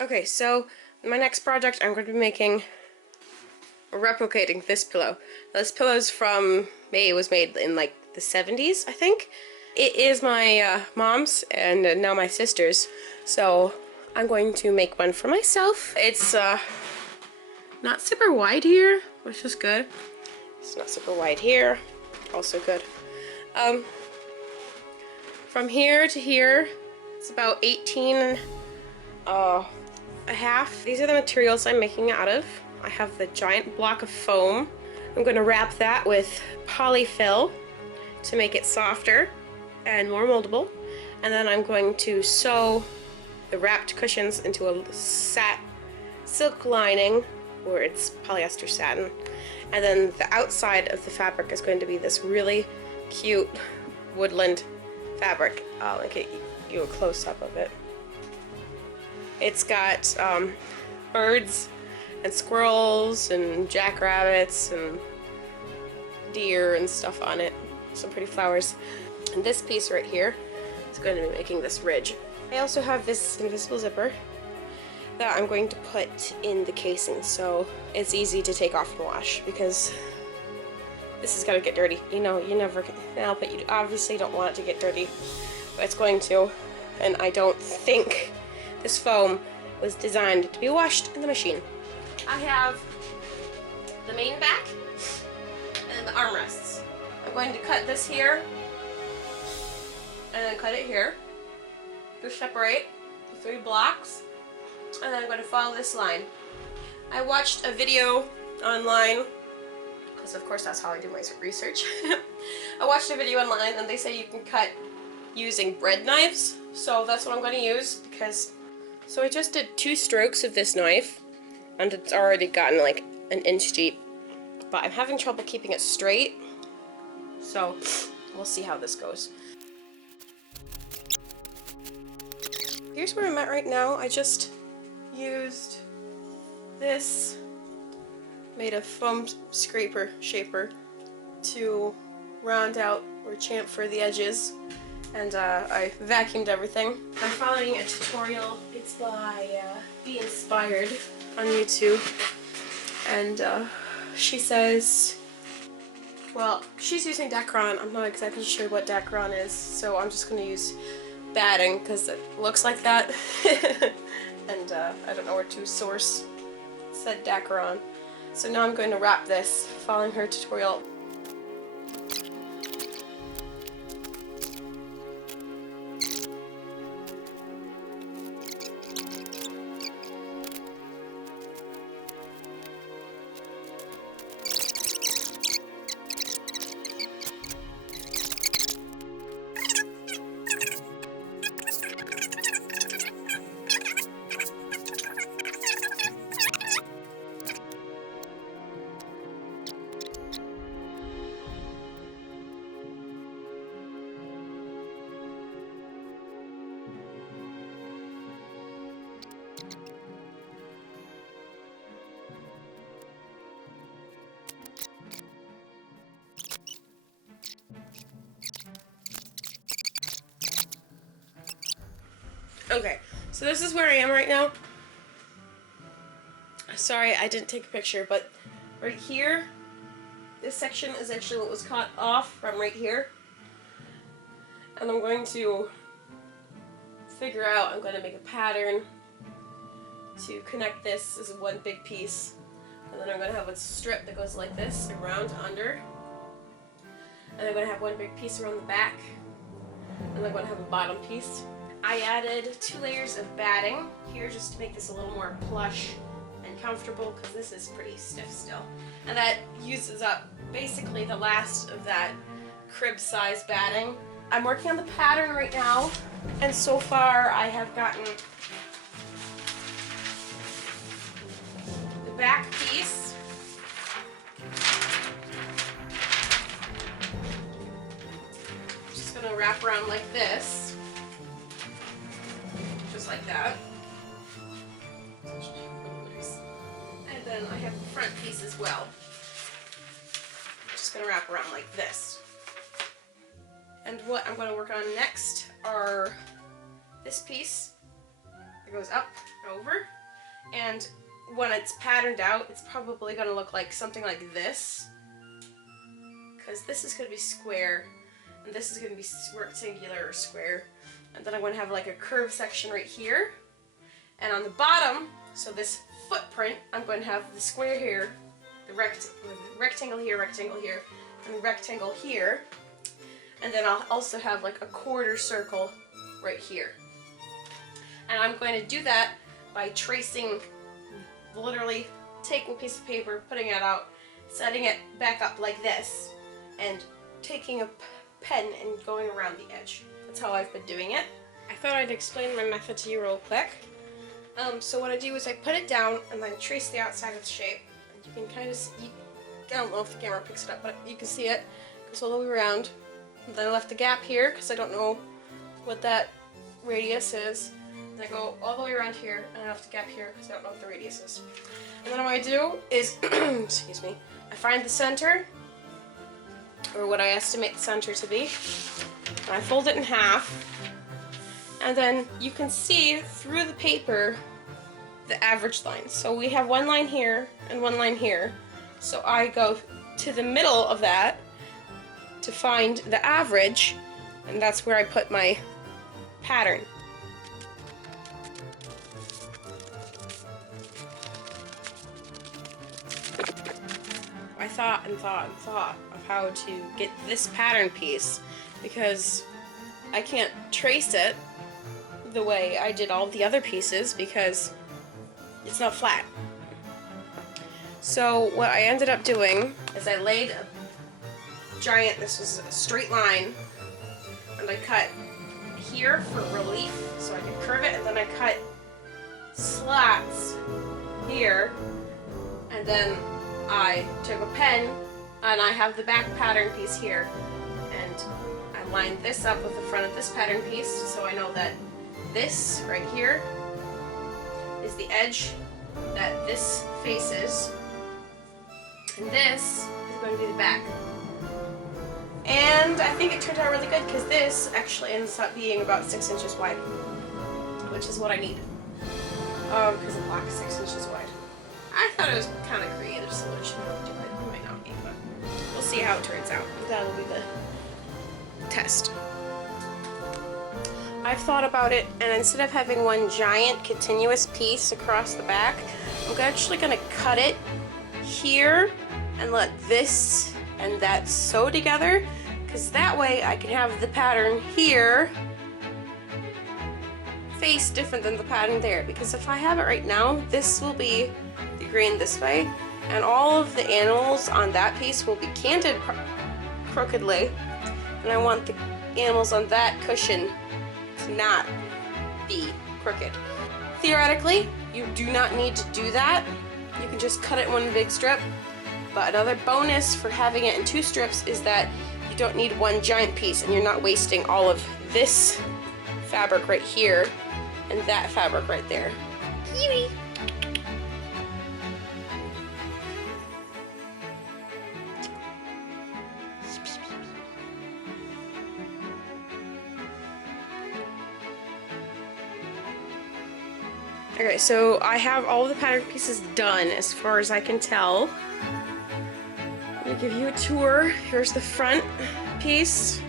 Okay, so my next project I'm going to be making, replicating this pillow. This pillow is from, it was made in like the 70s, I think. It is my mom's and now my sister's, so I'm going to make one for myself. It's not super wide here, which is good. It's not super wide here, also good. From here to here, it's about 18 and a half. These are the materials I'm making it out of. I have the giant block of foam. I'm going to wrap that with polyfill to make it softer and more moldable. And then I'm going to sew the wrapped cushions into a silk lining, or it's polyester satin. And then the outside of the fabric is going to be this really cute woodland fabric. I'll get you a close-up of it. It's got birds and squirrels and jackrabbits and deer and stuff on it. Some pretty flowers. And this piece right here is going to be making this ridge. I also have this invisible zipper that I'm going to put in the casing so it's easy to take off and wash, because this is gonna get dirty. You know, you never can help it. You obviously don't want it to get dirty, but it's going to. And I don't think this foam was designed to be washed in the machine. I have the main back and the armrests. I'm going to cut this here and then cut it here to separate the 3 blocks, and then I'm going to follow this line. I watched a video online, because of course that's how I do my research. I watched a video online and they say you can cut using bread knives, so that's what I'm going to use. Because so I just did 2 strokes of this knife and it's already gotten like an inch deep, but I'm having trouble keeping it straight, so we'll see how this goes. Here's where I'm at right now. I just used this made of foam scraper shaper to round out or chamfer the edges, and I vacuumed everything. I'm following a tutorial. It's by Be Inspired on YouTube, and she says, well, she's using Dacron. I'm not exactly sure what Dacron is, so I'm just going to use batting because it looks like that. And I don't know where to source said Dacron. So now I'm going to wrap this, following her tutorial. Okay, so this is where I am right now. Sorry, I didn't take a picture, but right here, this section is actually what was cut off from right here. And I'm going to figure out, I'm going to make a pattern to connect this as one big piece. And then I'm going to have a strip that goes like this, around under. And I'm going to have one big piece around the back. And I'm going to have a bottom piece. I added 2 layers of batting here just to make this a little more plush and comfortable, because this is pretty stiff still. And that uses up basically the last of that crib size batting. I'm working on the pattern right now, and so far I have gotten the back piece. I'm just going to wrap around like this. Just like that. And then I have the front piece as well. I'm just going to wrap around like this. And what I'm going to work on next are this piece that goes up over. And when it's patterned out, it's probably going to look like something like this. Because this is going to be square, and this is going to be rectangular or square. And then I'm going to have like a curved section right here. And on the bottom, so this footprint, I'm going to have the square here, the rectangle here, and rectangle here. And then I'll also have like a quarter circle right here. And I'm going to do that by tracing, literally taking a piece of paper, putting it out, setting it back up like this, and taking a pen and going around the edge. That's how I've been doing it. I thought I'd explain my method to you real quick. So what I do is I put it down and then trace the outside of the shape. And you can kind of see, I don't know if the camera picks it up, but you can see it. It goes all the way around. And then I left a gap here because I don't know what that radius is. And I go all the way around here and I left a gap here because I don't know what the radius is. And then what I do is, excuse me, I find the center, or what I estimate the center to be, and I fold it in half. And then you can see through the paper the average line. So we have one line here and one line here. So I go to the middle of that to find the average, and that's where I put my pattern. I thought and thought and thought of how to get this pattern piece, because I can't trace it the way I did all the other pieces because it's not flat. So what I ended up doing is I laid a giant, this was a straight line, and I cut here for relief so I could curve it, and then I cut slats here, and then I took a pen and I have the back pattern piece here, and I lined this up with the front of this pattern piece so I know that this right here is the edge that this faces, and this is going to be the back. And I think it turned out really good because this actually ends up being about 6 inches wide, which is what I need, because the block is 6 inches wide. I thought it was kind of creative solution to it. It might not be, but we'll see how it turns out. That'll be the test. I've thought about it, and instead of having one giant continuous piece across the back, I'm actually going to cut it here and let this and that sew together, because that way I can have the pattern here face different than the pattern there. Because if I have it right now, this will be the grain this way, and all of the animals on that piece will be canted crookedly, and I want the animals on that cushion to not be crooked. Theoretically, you do not need to do that. You can just cut it in one big strip. But another bonus for having it in 2 strips is that you don't need one giant piece, and you're not wasting all of this fabric right here and that fabric right there. Yee-wee. Okay, so I have all the pattern pieces done as far as I can tell. Let me give you a tour. Here's the front piece,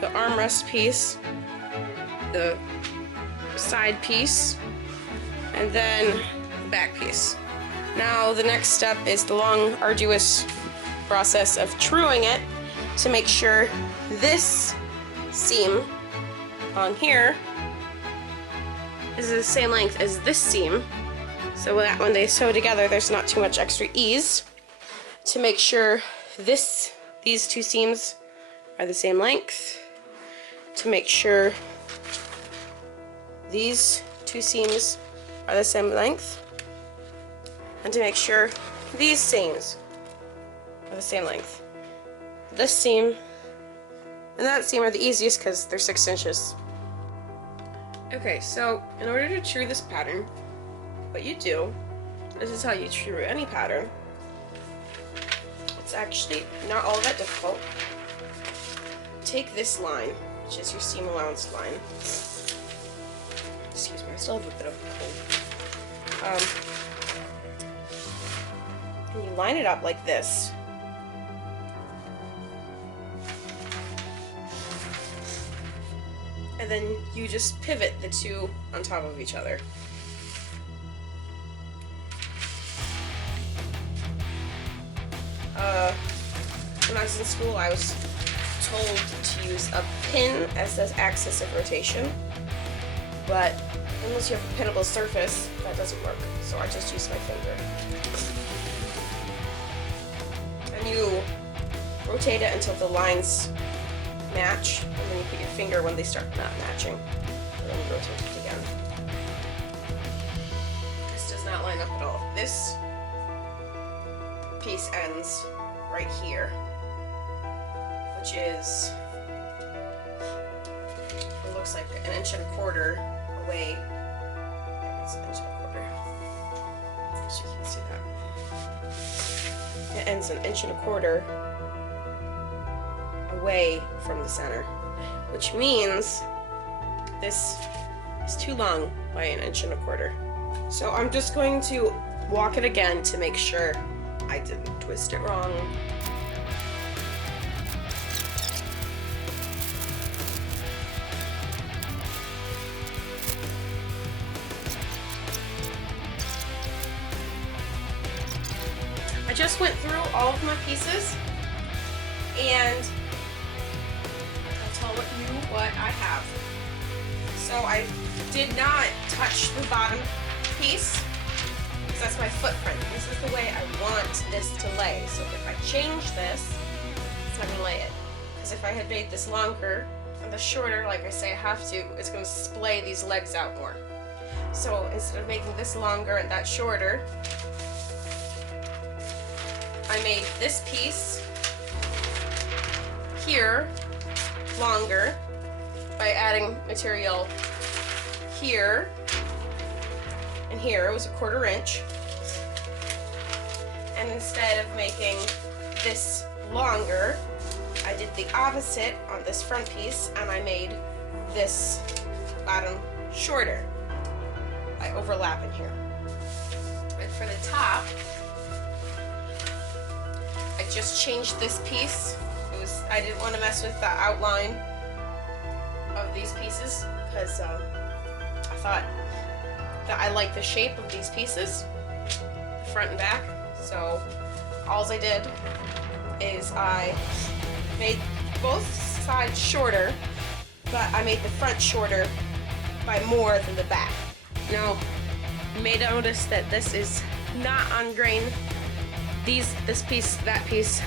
the armrest piece, the side piece, and then the back piece. Now the next step is the long, arduous process of truing it to make sure this seam on here is the same length as this seam, so that when they sew together there's not too much extra ease. To make sure these 2 seams are the same length, to make sure these 2 seams are the same length, and to make sure these seams are the same length. This seam and that seam are the easiest because they're 6 inches. Okay, so in order to true this pattern, what you do, this is how you true any pattern. It's actually not all that difficult. Take this line, which is your seam allowance line, Excuse me, I still have a bit of a cold. And you line it up like this. And then you just pivot the two on top of each other. When I was in school, I was told to use a pin as the axis of rotation, but unless you have a pinnable surface, that doesn't work, so I just use my finger. And you rotate it until the lines match, and then you put your finger when they start not matching, and then you rotate it again. This does not line up at all. This piece ends right here, which is, it looks like 1.25 inches away. Yeah, it's 1.25 inches. So you can see that. It ends 1.25 inches away from the center, which means this is too long by 1.25 inches. So I'm just going to walk it again to make sure I didn't twist it wrong. I just went through all of my pieces, and I'll tell you what I have. So I did not touch the bottom piece, because that's my footprint. This is the way I want this to lay. So if I change this, it's not going to lay it. Because if I had made this longer and the shorter, like I say I have to, it's going to splay these legs out more. So instead of making this longer and that shorter, I made this piece here longer by adding material here and here. It was 1/4 inch. And instead of making this longer, I did the opposite on this front piece, and I made this bottom shorter by overlapping here. And for the top, I just changed this piece. I didn't want to mess with the outline of these pieces because I thought that I like the shape of these pieces, the front and back. So all I did is I made both sides shorter, but I made the front shorter by more than the back. Now, you may notice that this is not on grain. This piece, that piece,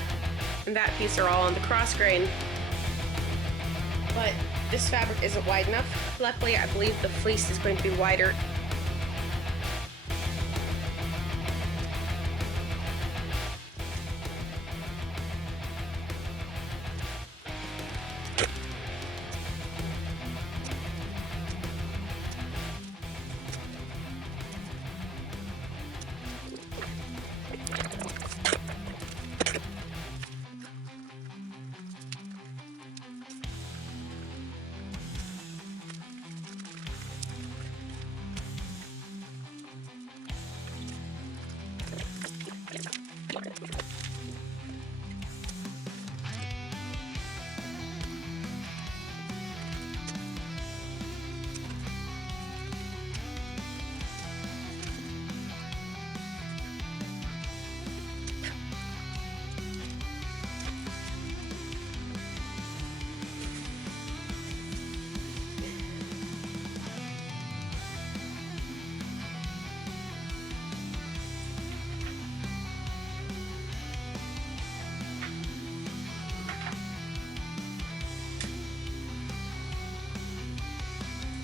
and that piece are all on the cross grain, but this fabric isn't wide enough. Luckily, I believe the fleece is going to be wider.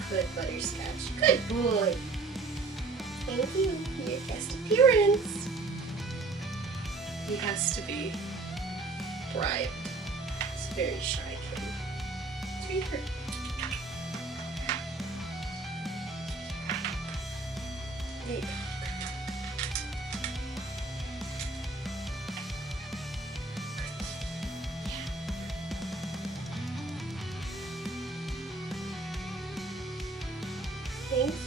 Good butterscotch. Good boy. Thank you for your guest appearance. He has to be bright. He's a very shy kid. Sweetheart. There you go. Thank you.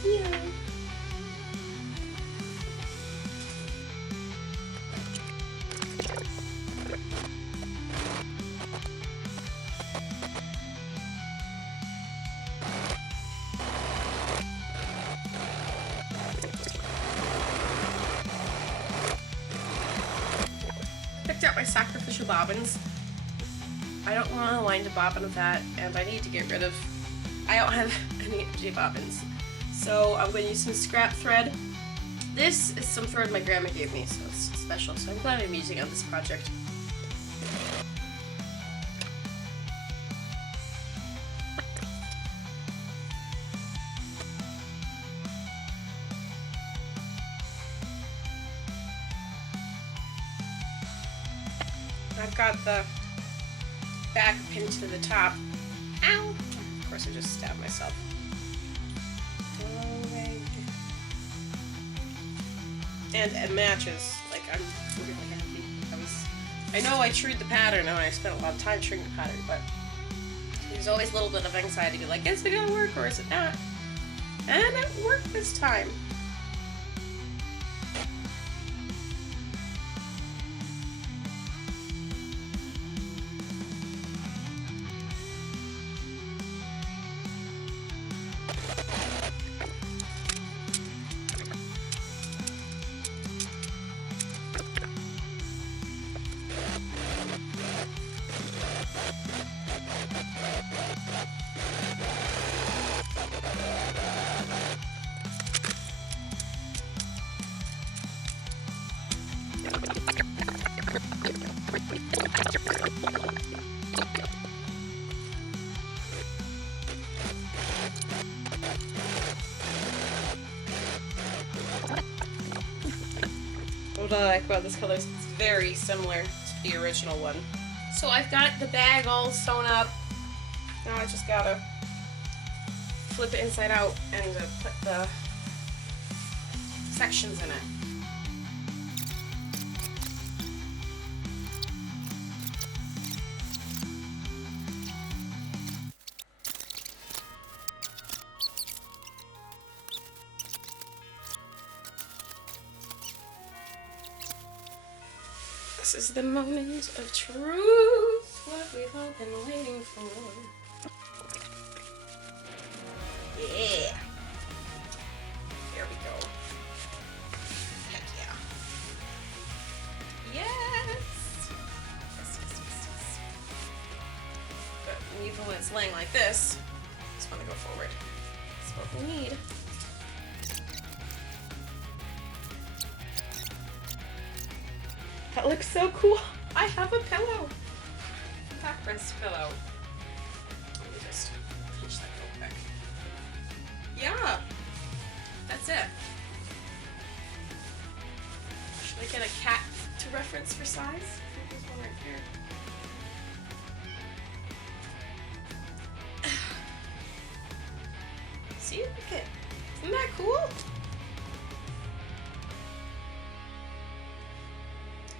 my sacrificial bobbins. I don't want to wind a bobbin with that, and I need to get rid of, I don't have any J bobbins. So I'm going to use some scrap thread. This is some thread my grandma gave me, so it's special, so I'm glad I'm using it on this project. I've got the back pinned to the top. Ow! Of course I just stabbed myself. And it matches. Like, I'm really happy. I know I trued the pattern and I spent a lot of time truing the pattern, but there's always a little bit of anxiety to be like, is it gonna work or is it not? And it worked this time. What I like about this color is it's very similar to the original one. So I've got the bag all sewn up. Now I just gotta flip it inside out and put the sections in it. This is the moment of truth, what we've all been waiting for. Yeah. There we go. Heck yeah. Yes! Yes. But even when it's laying like this, I just want to go forward. That's what we need. That looks so cool. I have a pillow. A Pac Prince pillow. Let me just pinch that real quick. Yeah. That's it. Should I get a cat to reference for size? I think there's one right here. See? Look at it. Isn't that cool?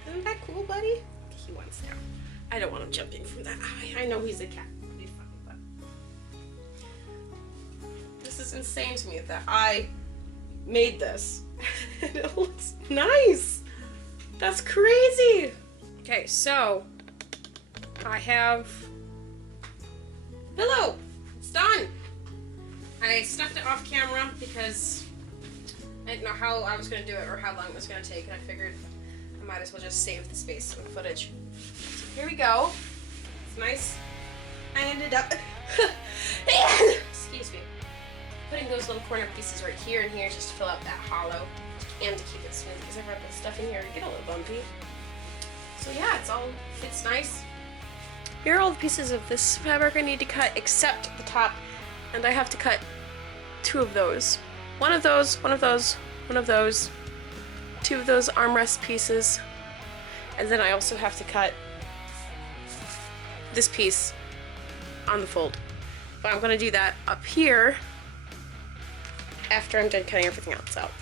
Isn't that cool, buddy? He wants down. I don't want him jumping from that high. I know he's a cat. He's fine, but this is insane to me that I made this. And it looks nice. That's crazy. Okay, so I have a pillow. It's done. I stuffed it off camera because I didn't know how I was going to do it or how long it was going to take, and I figured I might as well just save the space with footage. So here we go. It's nice. I ended up, excuse me, putting those little corner pieces right here and here just to fill out that hollow and to keep it smooth because I've got the stuff in here to get a little bumpy. So yeah, it's all fits nice. Here are all the pieces of this fabric I need to cut except the top, and I have to cut 2 of those. One of those, one of those, one of those. 2 of those armrest pieces, and then I also have to cut this piece on the fold. But I'm going to do that up here after I'm done cutting everything else out.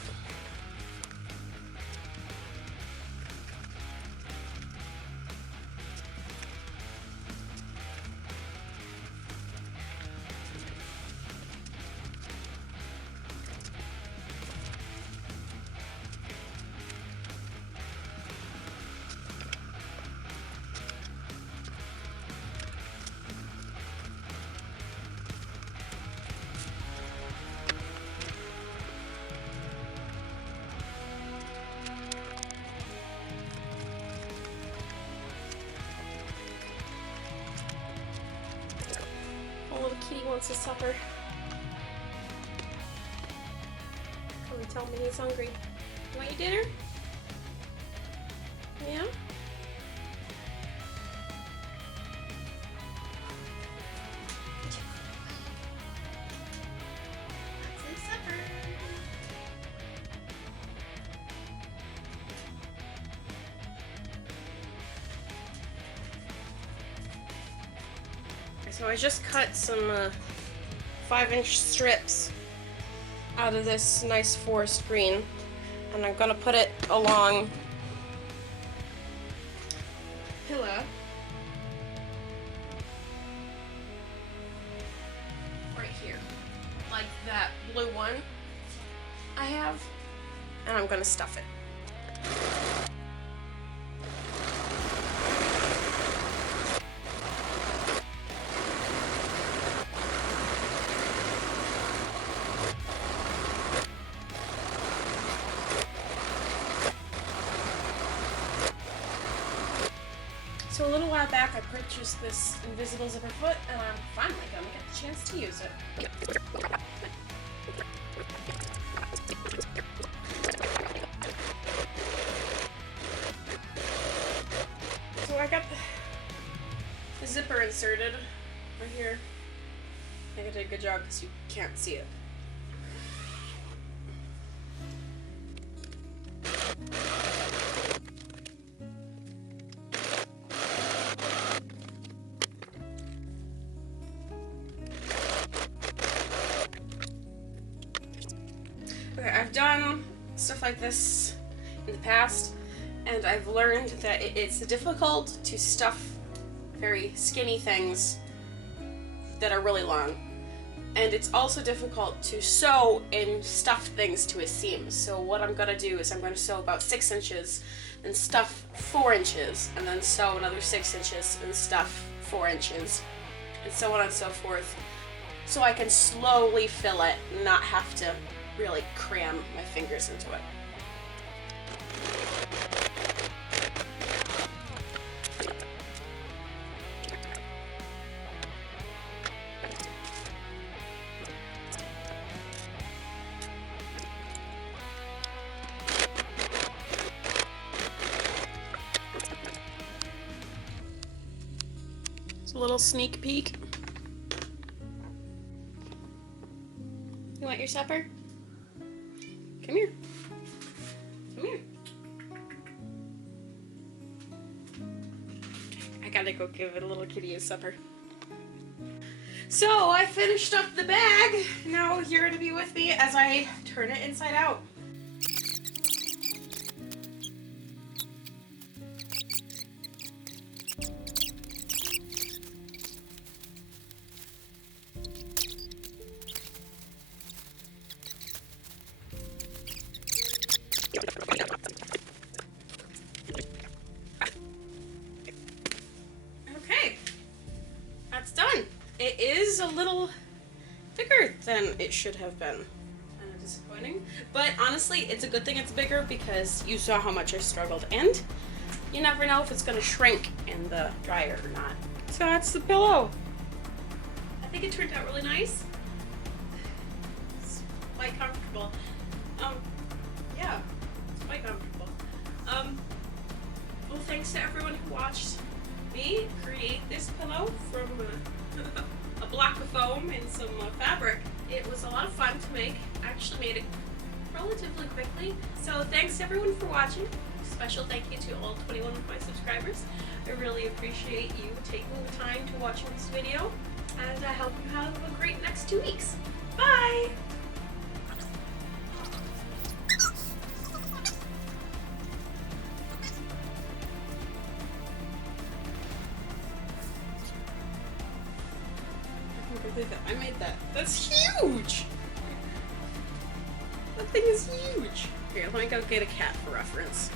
wants his supper. Come and tell me he's hungry. You want your dinner? Yeah? That's his supper. So I just cut some 5-inch strips out of this nice forest green, and I'm gonna put it along pillow right here, like that blue one I have, and I'm gonna stuff it. So a little while back I purchased this invisible zipper foot, and I'm finally gonna get the chance to use it. So I got the zipper inserted right here. I think I did a good job because you can't see it. Okay, I've done stuff like this in the past, and I've learned that it's difficult to stuff very skinny things that are really long. And it's also difficult to sew and stuff things to a seam. So what I'm gonna do is I'm gonna sew about 6 inches, then stuff 4 inches, and then sew another 6 inches and stuff 4 inches, and so on and so forth. So I can slowly fill it and not have to really cram my fingers into it. It's a little sneak peek. You want your supper? Come here. Come here. I gotta go give it a little kitty a supper. So I finished up the bag. Now you're gonna be with me as I turn it inside out. Okay, that's done. It is a little bigger than it should have been. Kind of disappointing, but honestly, it's a good thing it's bigger because you saw how much I struggled, and you never know if it's gonna shrink in the dryer or not. So that's the pillow. I think it turned out really nice. It's quite comfortable. Yeah, it's quite comfortable. Well, thanks to everyone who watched me create this pillow from a block of foam and some fabric. It was a lot of fun to make. I actually made it relatively quickly. So thanks to everyone for watching. Special thank you to all 21 of my subscribers. I really appreciate you taking the time to watch this video, and I hope you have a great next 2 weeks. Bye! I made that. That's huge! That thing is huge! Here, let me go get a cat for reference.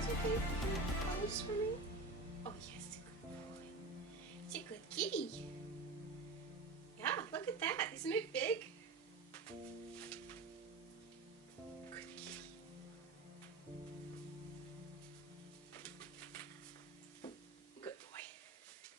It's okay. Close for me. Oh yes, it's a good boy. It's a good kitty. Yeah, look at that. Isn't it big?